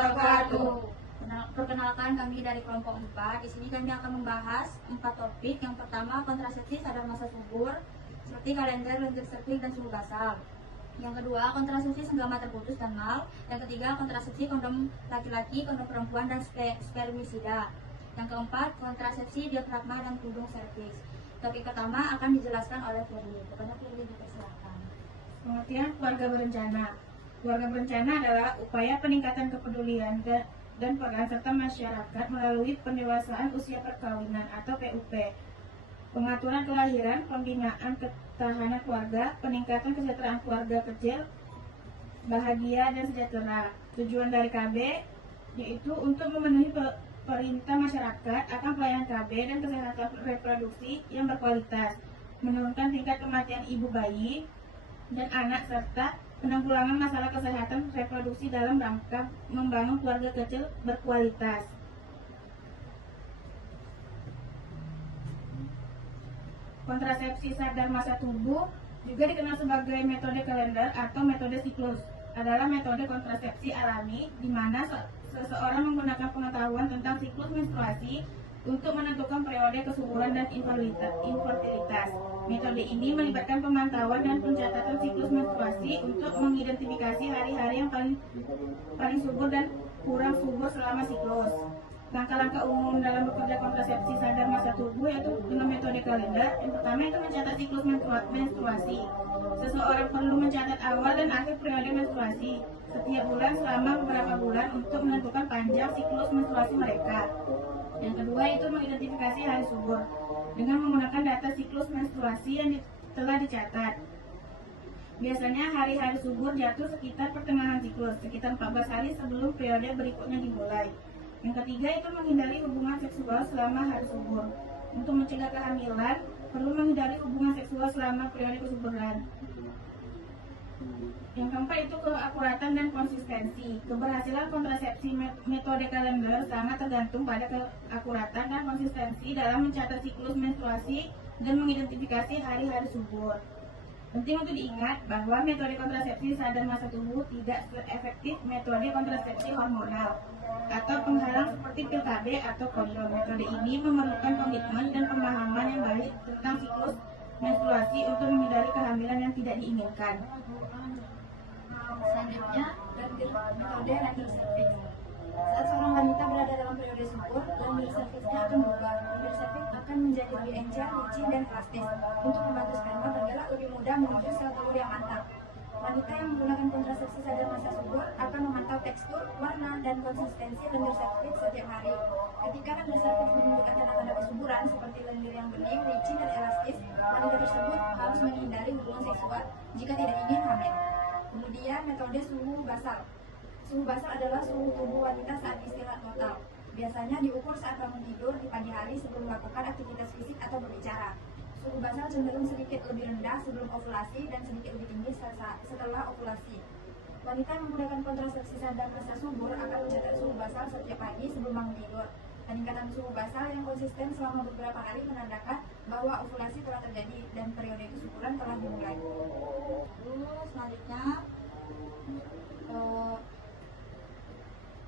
wabarakatuh. Perkenalkan, kami dari kelompok 4. Di sini kami akan membahas 4 topik. Yang pertama, kontrasepsi sadar masa subur seperti kalender, lendir serviks, dan suhu basal. Yang kedua, kontrasepsi senggama terputus dan mal. Yang ketiga, kontrasepsi kondom laki-laki, kondom perempuan, dan spermisida. Yang keempat, kontrasepsi diafragma dan tudung serviks. Topik pertama akan dijelaskan oleh Firly. Kepada Firly dipersilakan. Pengertian keluarga berencana. Keluarga berencana adalah upaya peningkatan kepedulian dan peran serta masyarakat melalui pendewasaan usia perkawinan atau PUP, pengaturan kelahiran, pembinaan ketahanan keluarga, peningkatan kesejahteraan keluarga kecil, bahagia dan sejahtera. Tujuan dari KB yaitu untuk memenuhi perintah masyarakat akan pelayanan KB dan kesehatan reproduksi yang berkualitas, menurunkan tingkat kematian ibu bayi dan anak, serta penanggulangan masalah kesehatan reproduksi dalam rangka membangun keluarga kecil berkualitas. Kontrasepsi sadar masa tubuh, juga dikenal sebagai metode kalender atau metode siklus, adalah metode kontrasepsi alami di mana seseorang menggunakan pengetahuan tentang siklus menstruasi untuk menentukan periode kesuburan dan infertilitas. Metode ini melibatkan pemantauan dan pencatatan siklus menstruasi untuk mengidentifikasi hari-hari yang paling subur dan kurang subur selama siklus. Langkah-langkah umum dalam bekerja kontrasepsi sadar masa tubuh yaitu dengan metode kalender. Yang pertama itu mencatat siklus menstruasi. Seseorang perlu mencatat awal dan akhir periode menstruasi setiap bulan selama beberapa bulan untuk menentukan panjang siklus menstruasi mereka. Yang kedua itu mengidentifikasi hari subur dengan menggunakan data siklus menstruasi yang telah dicatat. Biasanya hari-hari subur jatuh sekitar pertengahan siklus, sekitar 14 hari sebelum periode berikutnya dimulai. Yang ketiga itu menghindari hubungan seksual selama hari subur. Untuk mencegah kehamilan, perlu menghindari hubungan seksual selama periode kesuburan. Yang keempat itu keakuratan dan konsistensi. Keberhasilan kontrasepsi metode kalender sangat tergantung pada keakuratan dan konsistensi dalam mencatat siklus menstruasi dan mengidentifikasi hari-hari subur. Penting untuk diingat bahwa metode kontrasepsi sadar masa tubuh tidak seefektif metode kontrasepsi hormonal atau penghalang seperti pil KB atau kondom. Metode ini memerlukan komitmen dan pemahaman yang baik tentang siklus menstruasi untuk menghindari kehamilan yang tidak diinginkan. Selanjutnya, metode lendir serviks. Saat seorang wanita berada dalam periode subur, lendir serviksnya akan berubah. Lendir serviks akan menjadi lebih encer, licin, dan elastis untuk membantu sperma bergerak lebih mudah menuju sel telur yang mantap. Wanita yang menggunakan kontrasepsi sadar masa subur akan memantau tekstur, warna, dan konsistensi lendir serviks setiap hari. Ketika lendir serviks menunjukkan tanda-tanda kesuburan seperti lendir yang bening, licin, dan elastis, wanita tersebut harus menghindari hubungan seksual jika tidak ingin hamil. Kemudian metode suhu basal. Suhu basal adalah suhu tubuh wanita saat istirahat total. Biasanya diukur saat bangun tidur di pagi hari sebelum melakukan aktivitas fisik atau berbicara. Suhu basal cenderung sedikit lebih rendah sebelum ovulasi dan sedikit lebih tinggi setelah ovulasi. Wanita yang menggunakan kontrasepsi sadar masa subur akan mencatat suhu basal setiap pagi sebelum bangun tidur. Peningkatan suhu basal yang konsisten selama beberapa hari menandakan bahwa ovulasi telah terjadi dan periode kesuburan telah dimulai. Selanjutnya,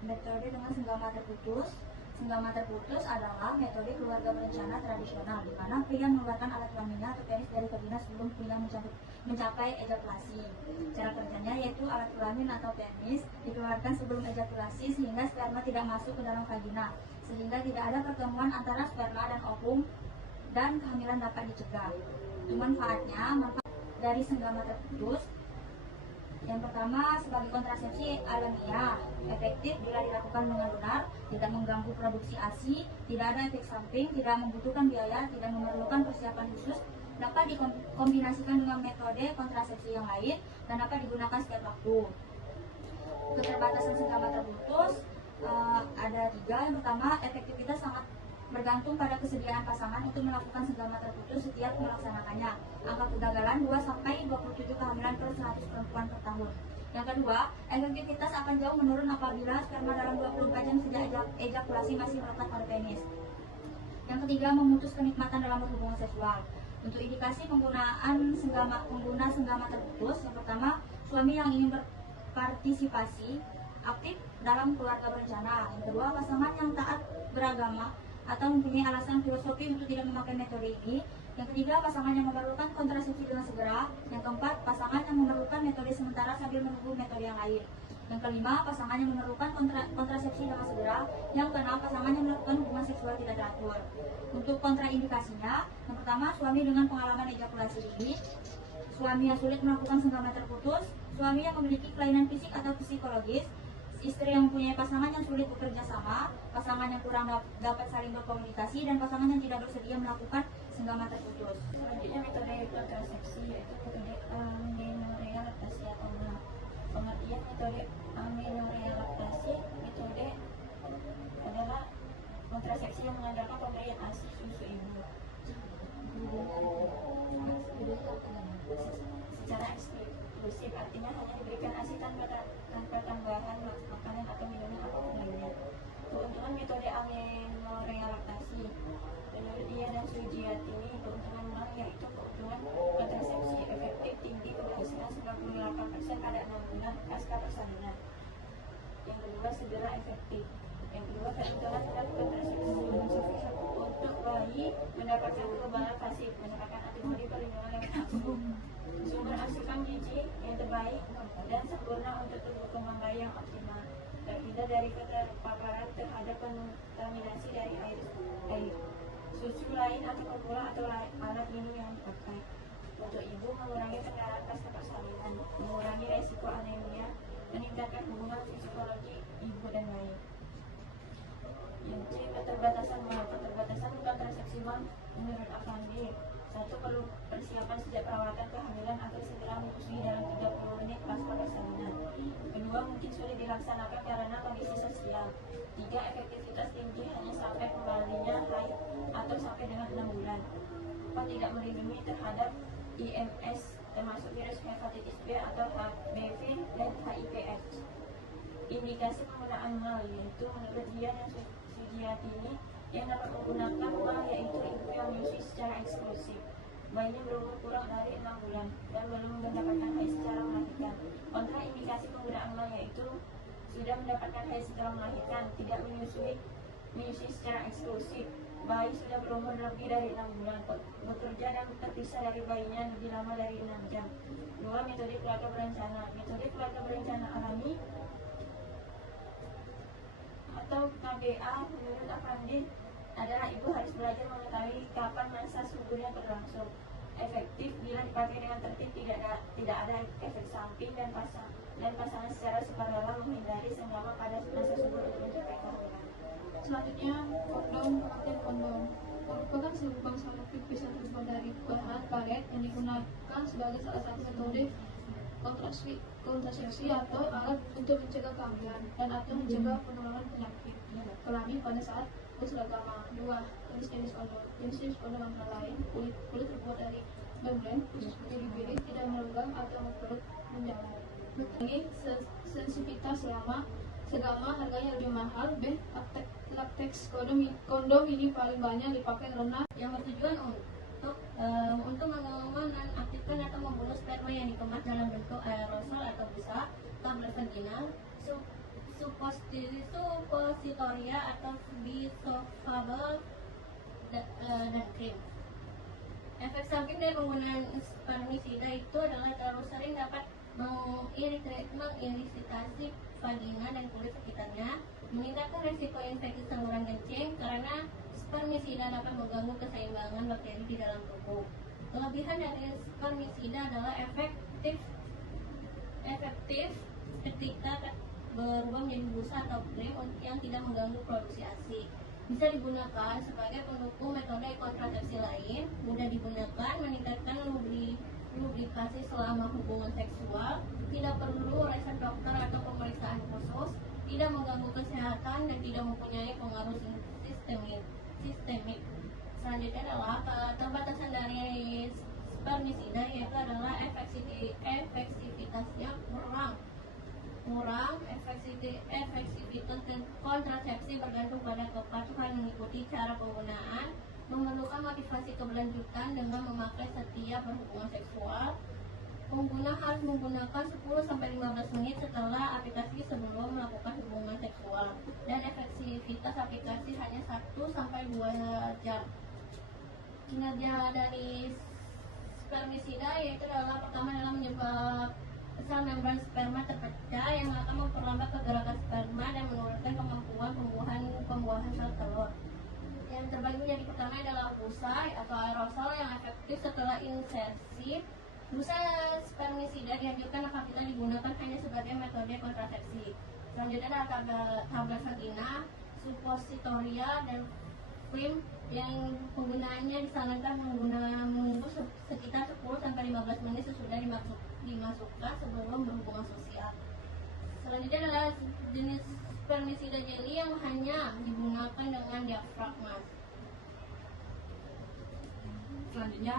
metode dengan senggama terputus. Senggama terputus adalah metode keluarga berencana tradisional di mana pria mengeluarkan alat kelaminnya atau penis dari vagina sebelum pria mencapai ejakulasi. Cara kerjanya yaitu alat kelamin atau penis dikeluarkan sebelum ejakulasi sehingga sperma tidak masuk ke dalam vagina, sehingga tidak ada pertemuan antara sperma dan ovum dan kehamilan dapat dicegah. Manfaat dari senggama terputus. Yang pertama, sebagai kontrasepsi alamiah, efektif bila dilakukan dengan benar, tidak mengganggu produksi ASI, tidak ada efek samping, tidak membutuhkan biaya, tidak memerlukan persiapan khusus, dapat dikombinasikan dengan metode kontrasepsi yang lain, dan dapat digunakan setiap waktu. Keterbatasan senggama terputus ada 3. Yang pertama, efektivitas sangat bergantung pada kesediaan pasangan untuk melakukan senggama terputus setiap melaksanakannya. Angka kegagalan 2-27 kehamilan per 100 perempuan per tahun. Yang kedua, efektivitas akan jauh menurun apabila sperma dalam 24 jam sejak ejakulasi masih melekat pada penis. Yang ketiga, memutus kenikmatan dalam berhubungan seksual. Untuk indikasi pengguna senggama terputus, yang pertama, suami yang ingin berpartisipasi aktif dalam keluarga berencana. Yang kedua, pasangan yang taat beragama atau mempunyai alasan filosofi untuk tidak memakai metode ini. Yang ketiga, pasangan yang memerlukan kontrasepsi dengan segera. Yang keempat, pasangan yang memerlukan metode sementara sambil menunggu metode yang lain. Yang kelima, pasangan yang memerlukan kontrasepsi dengan segera. Yang keenam, pasangan yang melakukan hubungan seksual tidak teratur. Untuk kontraindikasinya, yang pertama, suami dengan pengalaman ejakulasi dini, suami yang sulit melakukan senggama terputus, suami yang memiliki kelainan fisik atau psikologis, istri yang mempunyai pasangan yang sulit bekerja sama, pasangan yang kurang dapat saling berkomunikasi, dan pasangan yang tidak bersedia melakukan senggama terputus. Selanjutnya metode kontrasepsi yaitu metode amenorrea laktasi atau MA. Pengertian metode amenorrea laktasi, metode adalah kontrasepsi yang mengandalkan pemberian ASI susu ibu secara eksklusif, artinya hanya diberikan ASI tanpa tambahan makanan atau minuman apapun lainnya. Keuntungan metode amenorrea laktasi menurut dia dan Sujiatini, keuntungan MA yaitu keuntungan kontrasepsi efektif tinggi keberhasilan 98% pada 6 bulan pasca persalinan. Yang kedua, segera efektif. Yang kedua, keuntungan dalam kontrasepsi untuk bayi mendapatkan kekebalan pasif, mendapatkan antibodi perlindungan yang aktif, sumber asupan gizi yang terbaik dan sempurna untuk tumbuh kembang bayi yang optimal, terhindar dari keterpaparan terhadap kontaminasi dari air, susu lain atau formula atau alat minum yang dipakai. Untuk ibu, mengurangi pendarahan pasca persalinan, mengurangi resiko anemia, meningkatkan hubungan psikologi ibu dan bayi. Yang C, keterbatasan mal. Keterbatasan kontrasepsi mal menurut Afandi. 1. Perlu persiapan sejak perawatan kehamilan agar segera menyusui dalam 30 menit pasca persalinan. 2. Mungkin sulit dilaksanakan karena kondisi sosial. 3. Efektivitas tinggi hanya sampai kembalinya haid atau sampai dengan 6 bulan. 4. Tidak melindungi terhadap IMS termasuk virus hepatitis B atau HBV dan HIV/AIDS. Indikasi penggunaan mal yaitu menurut dia dan Sujiatini yang dapat menggunakan mal yaitu ibu yang menyusui secara eksklusif, bayinya berumur kurang dari 6 bulan dan belum mendapatkan haid secara melahirkan. Kontraindikasi penggunaan mal yaitu sudah mendapatkan haid setelah melahirkan, tidak menyusui secara eksklusif, bayi sudah berumur lebih dari 6 bulan, bekerja dan terpisah dari bayinya lebih lama dari 6 jam. 2. Metode keluarga berencana. Metode keluarga berencana alami atau KBA menurut Afandi adalah ibu harus belajar mengetahui kapan masa suburnya berlangsung. Efektif bila dipakai dengan tertib, tidak ada efek samping, dan pasangan secara sukarela menghindari senggama pada masa subur untuk mencapai kehamilan. Selanjutnya, kondom. Pengertian kondom merupakan selubang salur pipis yang terbuat dari bahan karet yang digunakan sebagai salah satu metode kontrasepsi atau alat untuk mencegah kehamilan dan atau mencegah penularan penyakit kelamin pada saat berseragama. 2. Jenis-jenis kondom. Jenis-jenis kondom antara lain kulit terbuat dari membran khusus menjadi bilik, tidak melenggang atau memperoleh menjamur. Ini sensitivitas segama harganya lebih mahal. B. Latex kondom ini paling banyak dipakai karena yang bertujuan untuk menonaktifkan atau membunuh sperma yang dikemas dalam bentuk aerosol atau busa, tablet vaginal, suppositoria atau bisofables dan krim. Efek samping dari penggunaan spermisida itu adalah terlalu sering dapat mengiritasi vagina dan kulit sekitarnya, meningkatkan risiko infeksi saluran kencing karena spermisida dapat mengganggu keseimbangan bakteri di dalam tubuh. Kelebihan dari spermisida adalah efektif ketika berubah menjadi busa atau krim yang tidak mengganggu produksi ASI. Bisa digunakan sebagai pendukung metode kontrasepsi lain, mudah digunakan, meningkatkan lubrikasi selama hubungan seksual, tidak perlu resep dokter atau pemeriksaan khusus, tidak mengganggu kesehatan, dan tidak mempunyai pengaruh sistemik. Selanjutnya adalah keterbatasan dari spermisida, yaitu adalah efektivitasnya kurang efektivitas dan kontrasepsi bergantung pada kepatuhan mengikuti cara penggunaan, memerlukan motivasi keberlanjutan dengan memakai setiap berhubungan seksual. Pengguna harus menggunakan 10-15 menit setelah aplikasi sebelum melakukan Kinerja dari spermisida yaitu adalah pertama adalah menyebabkan membran sperma terpecah yang akan memperlambat pergerakan sperma dan menurunkan kemampuan pembuahan sel telur. Yang terbagi menjadi pertama adalah busa atau aerosol yang efektif setelah insersi. Busa spermisida dianjurkan apabila digunakan hanya sebagai metode kontrasepsi. Selanjutnya ada tablet vagina, suppositoria, dan film yang penggunaannya disarankan menunggu sekitar 10-15 menit sesudah dimasukkan sebelum berhubungan sosial. Selanjutnya adalah jenis spermisida jelly yang hanya digunakan dengan diafragma. Selanjutnya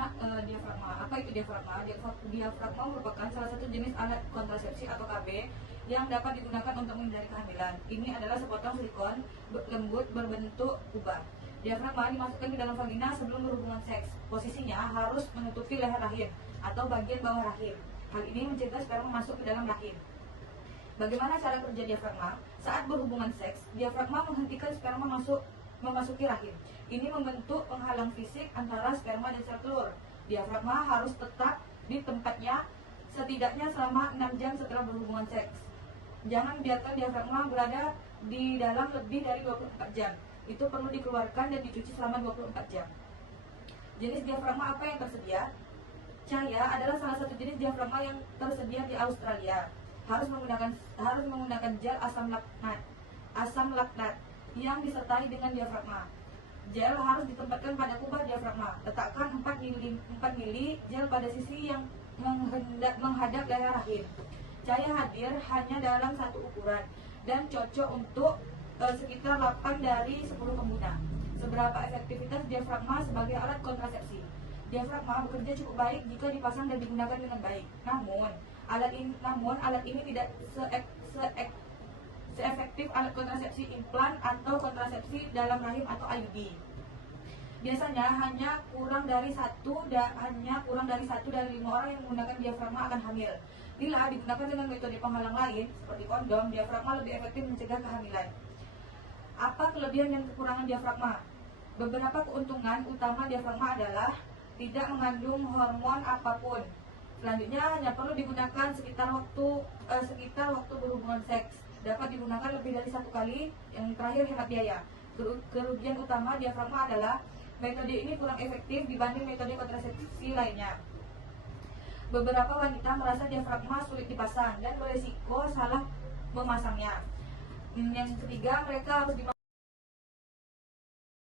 diafragma. Apa itu diafragma? Diafragma merupakan salah satu jenis alat kontrasepsi atau KB yang dapat digunakan untuk menghindari kehamilan. Ini adalah sepotong silikon lembut berbentuk kubah. Diafragma dimasukkan ke dalam vagina sebelum berhubungan seks. Posisinya harus menutupi leher rahim atau bagian bawah rahim. Hal ini mencegah sperma masuk ke dalam rahim. Bagaimana cara kerja diafragma? Saat berhubungan seks, diafragma menghentikan sperma memasuki rahim. Ini membentuk penghalang fisik antara sperma dan sel telur. Diafragma harus tetap di tempatnya setidaknya selama 6 jam setelah berhubungan seks. Jangan biarkan diafragma berada di dalam lebih dari 24 jam. Itu perlu dikeluarkan dan dicuci selama 24 jam. Jenis diafragma apa yang tersedia? Cahaya adalah salah satu jenis diafragma yang tersedia di Australia. Harus menggunakan gel asam laknat yang disertai dengan diafragma. Gel harus ditempatkan pada kubah diafragma. Letakkan 4 mili gel pada sisi yang menghadap leher rahim. Cahaya hadir hanya dalam satu ukuran dan cocok untuk sekitar 8 dari 10 pengguna. Seberapa efektivitas diafragma sebagai alat kontrasepsi? Diafragma bekerja cukup baik jika dipasang dan digunakan dengan baik. Namun alat ini tidak seefektif alat kontrasepsi implan atau kontrasepsi dalam rahim atau IUD. Biasanya hanya kurang dari satu dari 5 orang yang menggunakan diafragma akan hamil. Bila digunakan dengan metode penghalang lain seperti kondom, diafragma lebih efektif mencegah kehamilan. Apa kelebihan dan kekurangan diafragma? Beberapa keuntungan utama diafragma adalah tidak mengandung hormon apapun. Selanjutnya hanya perlu digunakan sekitar waktu berhubungan seks. Dapat digunakan lebih dari 1 kali. Yang terakhir, hemat biaya. Kerugian utama diafragma adalah metode ini kurang efektif dibanding metode kontrasepsi lainnya. Beberapa wanita merasa diafragma sulit dipasang dan beresiko salah memasangnya. Yang ketiga, mereka harus